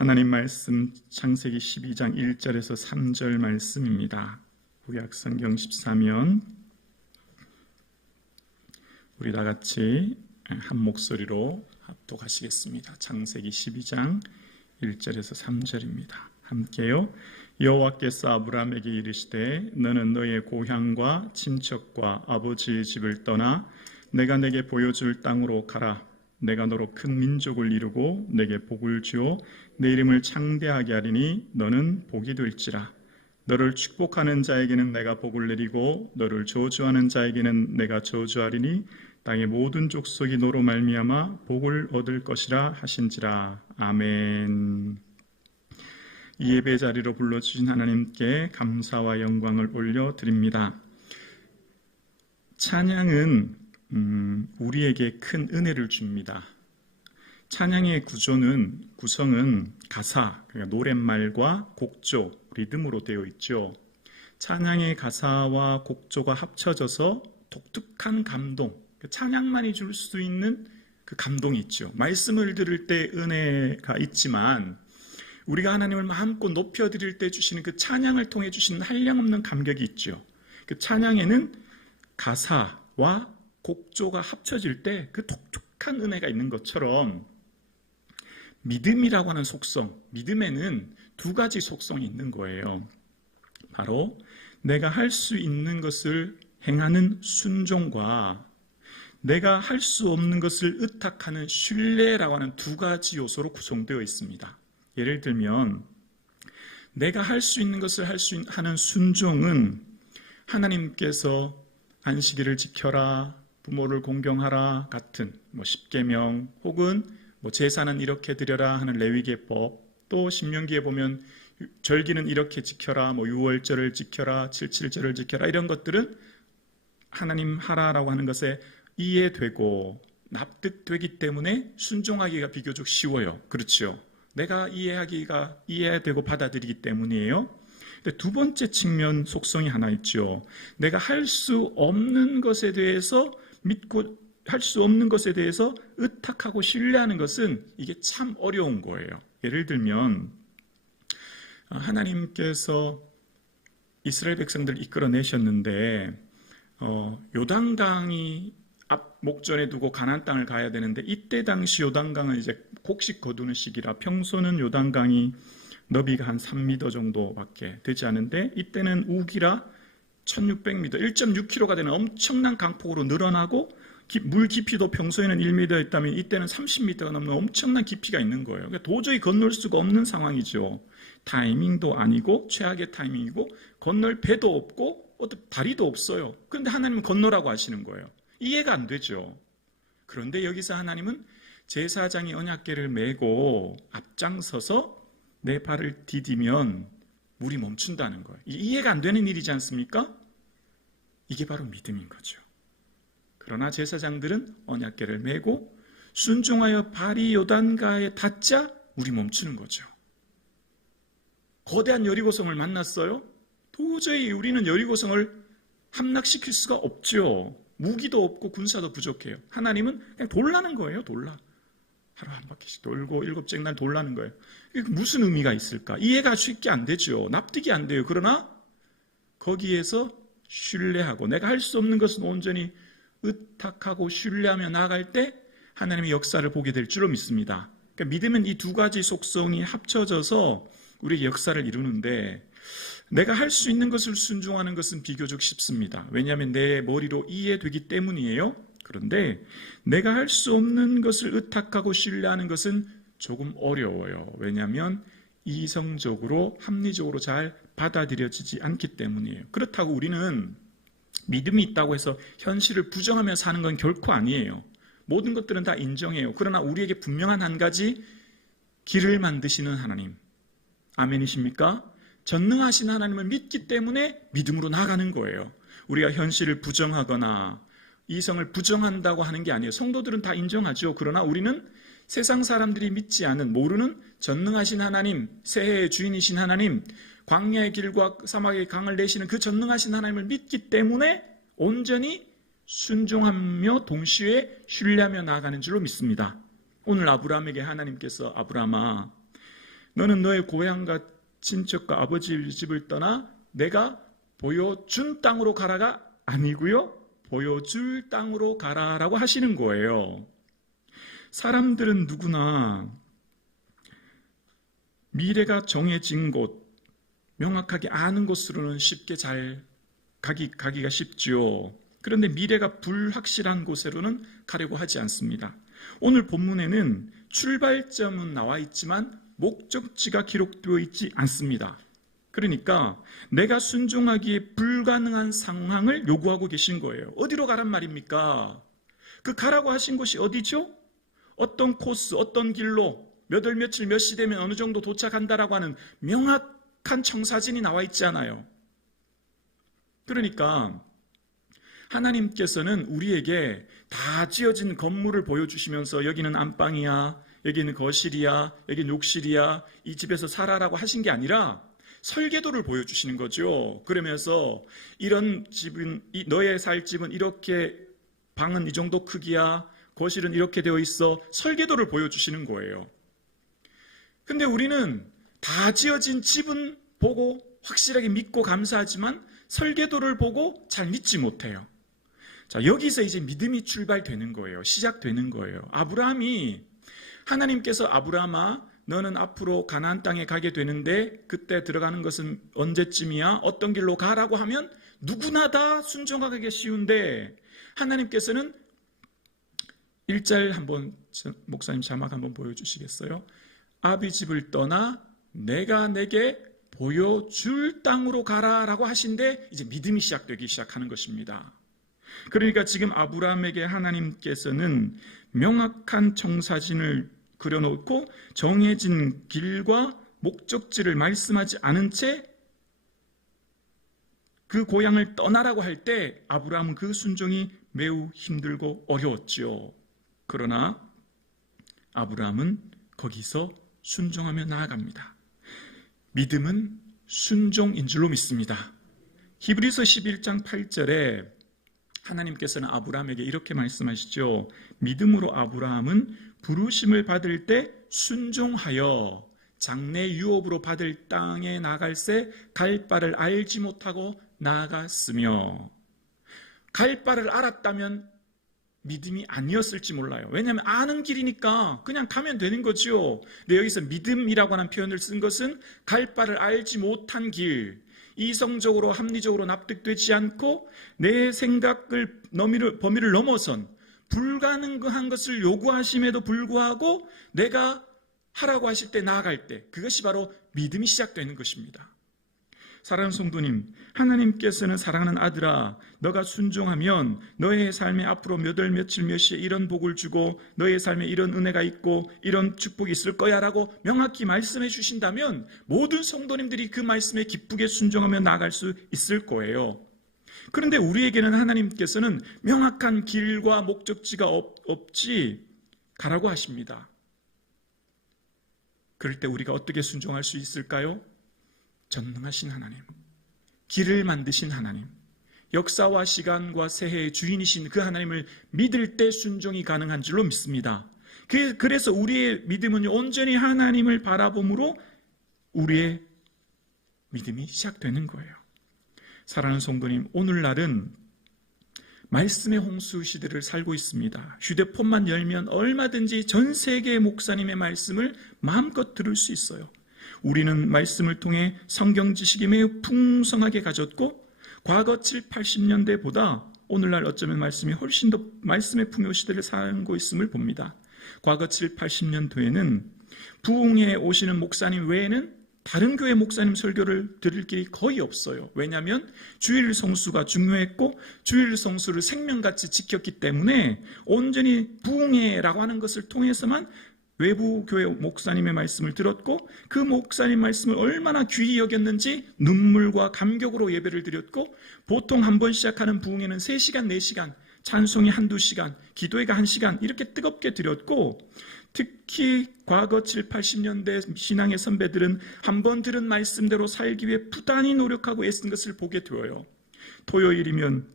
하나님 말씀 창세기 12장 1절에서 3절 말씀입니다. 구약성경 14면 우리 다 같이 한 목소리로 합독하시겠습니다. 창세기 12장 1절에서 3절입니다. 함께요. 여호와께서 아브라함에게 이르시되 너는 너의 고향과 친척과 아버지의 집을 떠나 내가 내게 보여줄 땅으로 가라. 내가 너로 큰 민족을 이루고 내게 복을 주어 내 이름을 창대하게 하리니 너는 복이 될지라. 너를 축복하는 자에게는 내가 복을 내리고 너를 저주하는 자에게는 내가 저주하리니 땅의 모든 족속이 너로 말미암아 복을 얻을 것이라 하신지라. 아멘. 이 예배 자리로 불러주신 하나님께 감사와 영광을 올려드립니다. 찬양은 우리에게 큰 은혜를 줍니다. 찬양의 구성은 가사, 그러니까 노랫말과 곡조, 리듬으로 되어 있죠. 찬양의 가사와 곡조가 합쳐져서 독특한 감동, 찬양만이 줄 수 있는 그 감동이 있죠. 말씀을 들을 때 은혜가 있지만 우리가 하나님을 마음껏 높여드릴 때 주시는 그 찬양을 통해 주시는 한량없는 감격이 있죠. 그 찬양에는 가사와 곡조가 합쳐질 때 그 독특한 은혜가 있는 것처럼 믿음이라고 하는 속성, 믿음에는 두 가지 속성이 있는 거예요. 바로 내가 할 수 있는 것을 행하는 순종과 내가 할 수 없는 것을 의탁하는 신뢰라고 하는 두 가지 요소로 구성되어 있습니다. 예를 들면 내가 할 수 있는 것을 하는 순종은 하나님께서 안식일을 지켜라, 부모를 공경하라 같은 10계명 혹은 제사는 이렇게 드려라 하는 레위기법, 또 신명기에 보면 절기는 이렇게 지켜라, 유월절을 지켜라, 77절을 지켜라, 이런 것들은 하나님 하라라고 하는 것에 이해되고 납득되기 때문에 순종하기가 비교적 쉬워요. 그렇죠? 내가 이해되고 받아들이기 때문이에요. 근데 두 번째 측면 속성이 하나 있죠. 내가 할 수 없는 것에 대해서 믿고 할 수 없는 것에 대해서 의탁하고 신뢰하는 것은 이게 참 어려운 거예요. 예를 들면 하나님께서 이스라엘 백성들을 이끌어내셨는데 요단강이 앞 목전에 두고 가나안 땅을 가야 되는데 이때 당시 요단강은 이제 곡식 거두는 시기라 평소는 요단강이 너비가 한 3m 정도밖에 되지 않은데 이때는 우기라 1600m, 1.6km가 되는 엄청난 강폭으로 늘어나고 물 깊이도 평소에는 1m였다면 이때는 30m가 넘는 엄청난 깊이가 있는 거예요. 그러니까 도저히 건널 수가 없는 상황이죠. 타이밍도 아니고 최악의 타이밍이고 건널 배도 없고 어떤 다리도 없어요. 그런데 하나님은 건너라고 하시는 거예요. 이해가 안 되죠. 그런데 여기서 하나님은 제사장이 언약궤를 메고 앞장서서 내 발을 디디면 물이 멈춘다는 거예요. 이해가 안 되는 일이지 않습니까? 이게 바로 믿음인 거죠. 그러나 제사장들은 언약궤를 메고 순종하여 발이 요단가에 닿자 물이 멈추는 거죠. 거대한 여리고성을 만났어요. 도저히 우리는 여리고성을 함락시킬 수가 없죠. 무기도 없고 군사도 부족해요. 하나님은 그냥 돌라는 거예요. 돌라. 하루 한 바퀴씩 돌고 7째 날 돌라는 거예요. 이게 무슨 의미가 있을까? 이해가 쉽게 안 되죠. 납득이 안 돼요. 그러나 거기에서 신뢰하고 내가 할 수 없는 것은 온전히 의탁하고 신뢰하며 나아갈 때 하나님의 역사를 보게 될 줄로 믿습니다. 그러니까 믿음은 이 두 가지 속성이 합쳐져서 우리의 역사를 이루는데 내가 할 수 있는 것을 순종하는 것은 비교적 쉽습니다. 왜냐하면 내 머리로 이해되기 때문이에요. 그런데 내가 할 수 없는 것을 의탁하고 신뢰하는 것은 조금 어려워요. 왜냐하면 이성적으로 합리적으로 잘 받아들여지지 않기 때문이에요. 그렇다고 우리는 믿음이 있다고 해서 현실을 부정하며 사는 건 결코 아니에요. 모든 것들은 다 인정해요. 그러나 우리에게 분명한 한 가지, 길을 만드시는 하나님, 아멘이십니까? 전능하신 하나님을 믿기 때문에 믿음으로 나아가는 거예요. 우리가 현실을 부정하거나 이성을 부정한다고 하는 게 아니에요. 성도들은 다 인정하죠. 그러나 우리는 세상 사람들이 믿지 않은, 모르는 전능하신 하나님, 새해의 주인이신 하나님, 광야의 길과 사막의 강을 내시는 그 전능하신 하나님을 믿기 때문에 온전히 순종하며 동시에 신뢰하며 나아가는 줄로 믿습니다. 오늘 아브라함에게 하나님께서 아브라함아, 너는 너의 고향과 친척과 아버지 집을 떠나 내가 보여준 땅으로 가라가 아니고요. 보여줄 땅으로 가라라고 하시는 거예요. 사람들은 누구나 미래가 정해진 곳, 명확하게 아는 곳으로는 쉽게 잘 가기가 쉽지요. 그런데 미래가 불확실한 곳으로는 가려고 하지 않습니다. 오늘 본문에는 출발점은 나와 있지만 목적지가 기록되어 있지 않습니다. 그러니까 내가 순종하기에 불가능한 상황을 요구하고 계신 거예요. 어디로 가란 말입니까? 그 가라고 하신 곳이 어디죠? 어떤 코스, 어떤 길로 몇 월 며칠 몇 시 되면 어느 정도 도착한다라고 하는 명확한 청사진이 나와 있지 않아요. 그러니까 하나님께서는 우리에게 다 지어진 건물을 보여주시면서 여기는 안방이야, 여기는 거실이야, 여기는 욕실이야, 이 집에서 살아라고 하신 게 아니라 설계도를 보여주시는 거죠. 그러면서 이런 집은, 너의 살 집은 이렇게, 방은 이 정도 크기야, 거실은 이렇게 되어 있어, 설계도를 보여주시는 거예요. 근데 우리는 다 지어진 집은 보고 확실하게 믿고 감사하지만 설계도를 보고 잘 믿지 못해요. 자, 여기서 이제 믿음이 출발되는 거예요. 시작되는 거예요. 아브라함이, 하나님께서 아브라함아, 너는 앞으로 가나안 땅에 가게 되는데 그때 들어가는 것은 언제쯤이야? 어떤 길로 가라고 하면 누구나 다 순종하기 쉬운데, 하나님께서는 1절 한번 목사님 자막 한번 보여주시겠어요? 아비 집을 떠나 내가 내게 보여줄 땅으로 가라라고 하신데 이제 믿음이 시작되기 시작하는 것입니다. 그러니까 지금 아브라함에게 하나님께서는 명확한 청사진을 그려놓고 정해진 길과 목적지를 말씀하지 않은 채 그 고향을 떠나라고 할 때 아브라함은 그 순종이 매우 힘들고 어려웠지요. 그러나 아브라함은 거기서 순종하며 나아갑니다. 믿음은 순종인 줄로 믿습니다. 히브리서 11장 8절에 하나님께서는 아브라함에게 이렇게 말씀하시죠. 믿음으로 아브라함은 부르심을 받을 때 순종하여 장래 유업으로 받을 땅에 나갈새 갈 바를 알지 못하고 나아갔으며, 갈 바를 알았다면 믿음이 아니었을지 몰라요. 왜냐하면 아는 길이니까 그냥 가면 되는 거죠. 근데 여기서 믿음이라고 하는 표현을 쓴 것은 갈 바를 알지 못한 길, 이성적으로 합리적으로 납득되지 않고 내 생각을 범위를 넘어선 불가능한 것을 요구하심에도 불구하고 내가 하라고 하실 때 나아갈 때, 그것이 바로 믿음이 시작되는 것입니다. 사랑하는 성도님, 하나님께서는 사랑하는 아들아, 너가 순종하면 너의 삶에 앞으로 몇 월 며칠 몇 시에 이런 복을 주고 너의 삶에 이런 은혜가 있고 이런 축복이 있을 거야 라고 명확히 말씀해 주신다면 모든 성도님들이 그 말씀에 기쁘게 순종하며 나아갈 수 있을 거예요. 그런데 우리에게는 하나님께서는 명확한 길과 목적지가 없지 가라고 하십니다. 그럴 때 우리가 어떻게 순종할 수 있을까요? 전능하신 하나님, 길을 만드신 하나님, 역사와 시간과 새해의 주인이신 그 하나님을 믿을 때 순종이 가능한 줄로 믿습니다. 그래서 우리의 믿음은 온전히 하나님을 바라봄으로 우리의 믿음이 시작되는 거예요. 사랑하는 성도님, 오늘날은 말씀의 홍수 시대를 살고 있습니다. 휴대폰만 열면 얼마든지 전 세계의 목사님의 말씀을 마음껏 들을 수 있어요. 우리는 말씀을 통해 성경 지식이 매우 풍성하게 가졌고 과거 7, 80년대보다 오늘날 어쩌면 말씀이 훨씬 더 말씀의 풍요 시대를 살고 있음을 봅니다. 과거 7, 80년도에는 부흥회에 오시는 목사님 외에는 다른 교회 목사님 설교를 들을 길이 거의 없어요. 왜냐하면 주일 성수가 중요했고 주일 성수를 생명같이 지켰기 때문에 온전히 부흥회라고 하는 것을 통해서만 외부 교회 목사님의 말씀을 들었고 그 목사님 말씀을 얼마나 귀히 여겼는지 눈물과 감격으로 예배를 드렸고, 보통 한 번 시작하는 부흥회는 3시간, 4시간, 찬송이 한두 시간, 기도회가 1시간 이렇게 뜨겁게 드렸고, 특히 과거 7, 80년대 신앙의 선배들은 한 번 들은 말씀대로 살기 위해 부단히 노력하고 애쓴 것을 보게 되어요. 토요일이면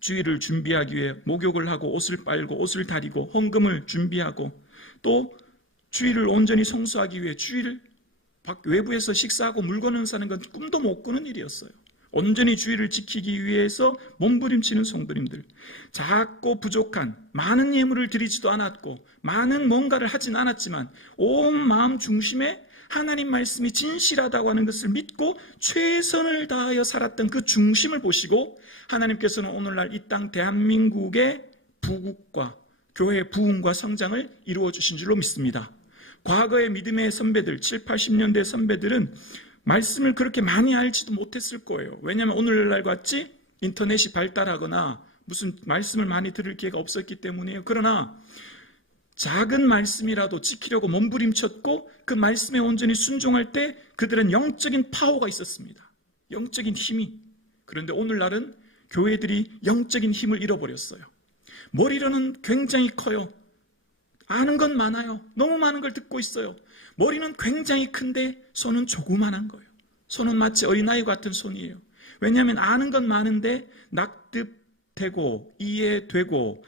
주일을 준비하기 위해 목욕을 하고 옷을 빨고 옷을 다리고 헌금을 준비하고 또 주일을 온전히 성수하기 위해 주일 외부에서 식사하고 물건을 사는 건 꿈도 못 꾸는 일이었어요. 온전히 주의를 지키기 위해서 몸부림치는 성도님들, 작고 부족한 많은 예물을 드리지도 않았고 많은 뭔가를 하진 않았지만 온 마음 중심에 하나님 말씀이 진실하다고 하는 것을 믿고 최선을 다하여 살았던 그 중심을 보시고 하나님께서는 오늘날 이 땅 대한민국의 부국과 교회의 부흥과 성장을 이루어 주신 줄로 믿습니다. 과거의 믿음의 선배들, 7, 80년대 선배들은 말씀을 그렇게 많이 알지도 못했을 거예요. 왜냐하면 오늘날 같이 인터넷이 발달하거나 무슨 말씀을 많이 들을 기회가 없었기 때문이에요. 그러나 작은 말씀이라도 지키려고 몸부림쳤고 그 말씀에 온전히 순종할 때 그들은 영적인 파워가 있었습니다. 영적인 힘이. 그런데 오늘날은 교회들이 영적인 힘을 잃어버렸어요. 머리로는 굉장히 커요. 아는 건 많아요. 너무 많은 걸 듣고 있어요. 머리는 굉장히 큰데 손은 조그만한 거예요. 손은 마치 어린아이 같은 손이에요. 왜냐하면 아는 건 많은데 납득되고 이해되고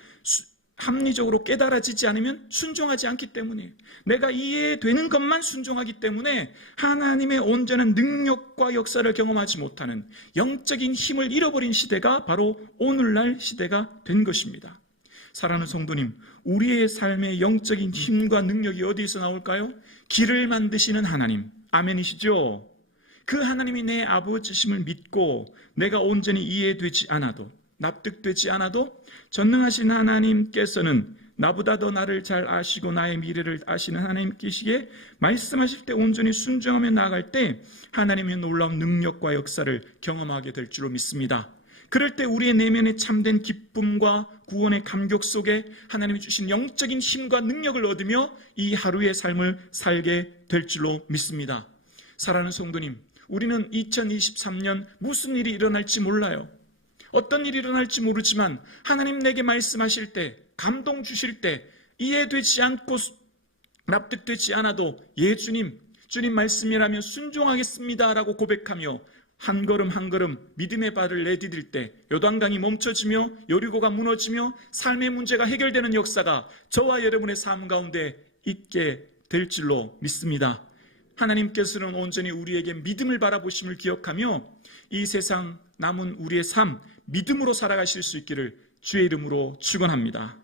합리적으로 깨달아지지 않으면 순종하지 않기 때문이에요. 내가 이해되는 것만 순종하기 때문에 하나님의 온전한 능력과 역사를 경험하지 못하는 영적인 힘을 잃어버린 시대가 바로 오늘날 시대가 된 것입니다. 사랑하는 성도님, 우리의 삶의 영적인 힘과 능력이 어디에서 나올까요? 길을 만드시는 하나님, 아멘이시죠? 그 하나님이 내 아버지심을 믿고 내가 온전히 이해되지 않아도 납득되지 않아도 전능하신 하나님께서는 나보다 더 나를 잘 아시고 나의 미래를 아시는 하나님께시기에 말씀하실 때 온전히 순종하며 나아갈 때 하나님의 놀라운 능력과 역사를 경험하게 될 줄로 믿습니다. 그럴 때 우리의 내면에 참된 기쁨과 구원의 감격 속에 하나님이 주신 영적인 힘과 능력을 얻으며 이 하루의 삶을 살게 될 줄로 믿습니다. 사랑하는 성도님, 우리는 2023년 무슨 일이 일어날지 몰라요. 어떤 일이 일어날지 모르지만 하나님 내게 말씀하실 때, 감동 주실 때 이해되지 않고 납득되지 않아도 주님 말씀이라면 순종하겠습니다 라고 고백하며 한 걸음 한 걸음 믿음의 발을 내디딜 때 요단강이 멈춰지며 여리고가 무너지며 삶의 문제가 해결되는 역사가 저와 여러분의 삶 가운데 있게 될 줄로 믿습니다. 하나님께서는 온전히 우리에게 믿음을 바라보심을 기억하며 이 세상 남은 우리의 삶 믿음으로 살아가실 수 있기를 주의 이름으로 축원합니다.